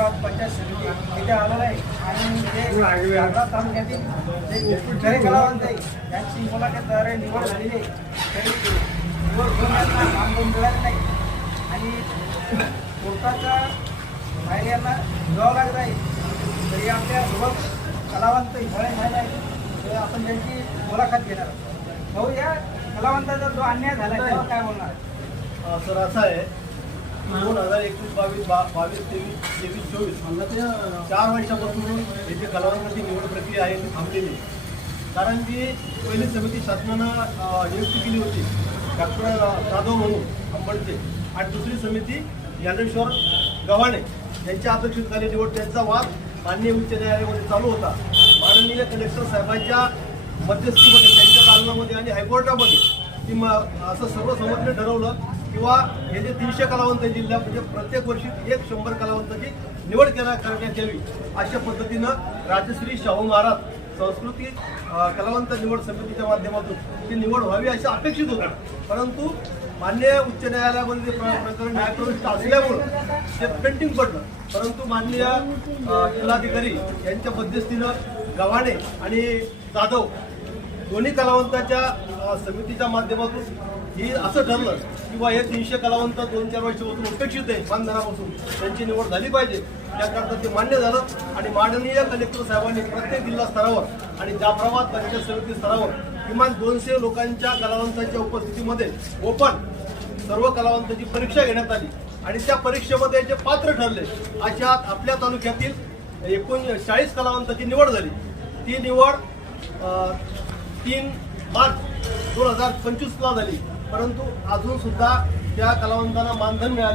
विभाग पंचायत समिती इथे आलेला आहे. आणि ते तालुक्यातील जे कलावंत आहे यांची मुलाखतद्वारे निवड झालेली आहे. तरी निवड घेऊन यांना मानधन मिळालं नाही. आणि कोर्टाच्या बाहेर यांना जावं लागत आहे. तरी आपल्या युवक कलावंत हिवाळे झाला आहे. तर आपण त्यांची मुलाखत घेणार आहोत. भाऊ या कलावंताचा जो अन्याय झाला त्यावर काय बोलणार? सर असं आहे दोन हजार एकवीस बावीस बा बावीस तेवीस तेवीस चोवीस चार वर्षापासून हे जे निवड प्रक्रिया आहे ती थांबलेली कारण की पहिली समिती शासनानं नियुक्ती केली होती. डॉक्टर जाधव म्हणून अंबडचे. आणि दुसरी समिती ज्ञानेश्वर गव्हाणे. यांच्या अध्यक्षतेखाली निवड त्यांचा वाद माननीय उच्च न्यायालयामध्ये चालू होता. माननीय कलेक्टर साहेबांच्या मध्यस्थीमध्ये त्यांच्या दालनामध्ये आणि हायकोर्टामध्ये की मग असं समजणे ठरवलं किंवा हे जे तीनशे कलावंत जिल्ह्या म्हणजे प्रत्येक वर्षी एक शंभर कलावंताची निवड केला करण्यात यावी अशा पद्धतीनं राजश्री शाहू महाराज संस्कृती कलावंत निवड समितीच्या माध्यमातून ती निवड व्हावी अशी अपेक्षित होतं. परंतु मान्य उच्च न्यायालयामध्ये प्र- प्रकरण न्यायप्रविष्ट असल्यामुळं ते पेंटिंग पडलं. परंतु माननीय जिल्हाधिकारी यांच्या मध्यस्थीनं गव्हाणे आणि जाधव दोन्ही कलावंताच्या समितीच्या माध्यमातून ही असं ठरलं किंवा हे तीनशे कलावंत दोन चार वर्षापासून अपेक्षित आहे मानधनापासून त्यांची निवड झाली पाहिजे. त्याकरता ते मान्य झालं आणि माननीय कलेक्टर साहेबांनी प्रत्येक जिल्हा स्तरावर आणि जाफराबाद पंचायत समिती स्तरावर किमान दोनशे लोकांच्या कलावंतांच्या उपस्थितीमध्ये ओपन सर्व कलावंतांची परीक्षा घेण्यात आली. आणि त्या परीक्षेमध्ये जे पात्र ठरले. अशा आपल्या तालुक्यातील एकूण चाळीस कलावंतांची निवड झाली. ती निवड तीन मार्च दोन हजार पंचवीसला झाली. परंतु अजून सुद्धा त्या कलावंतांना मानधन मिळाले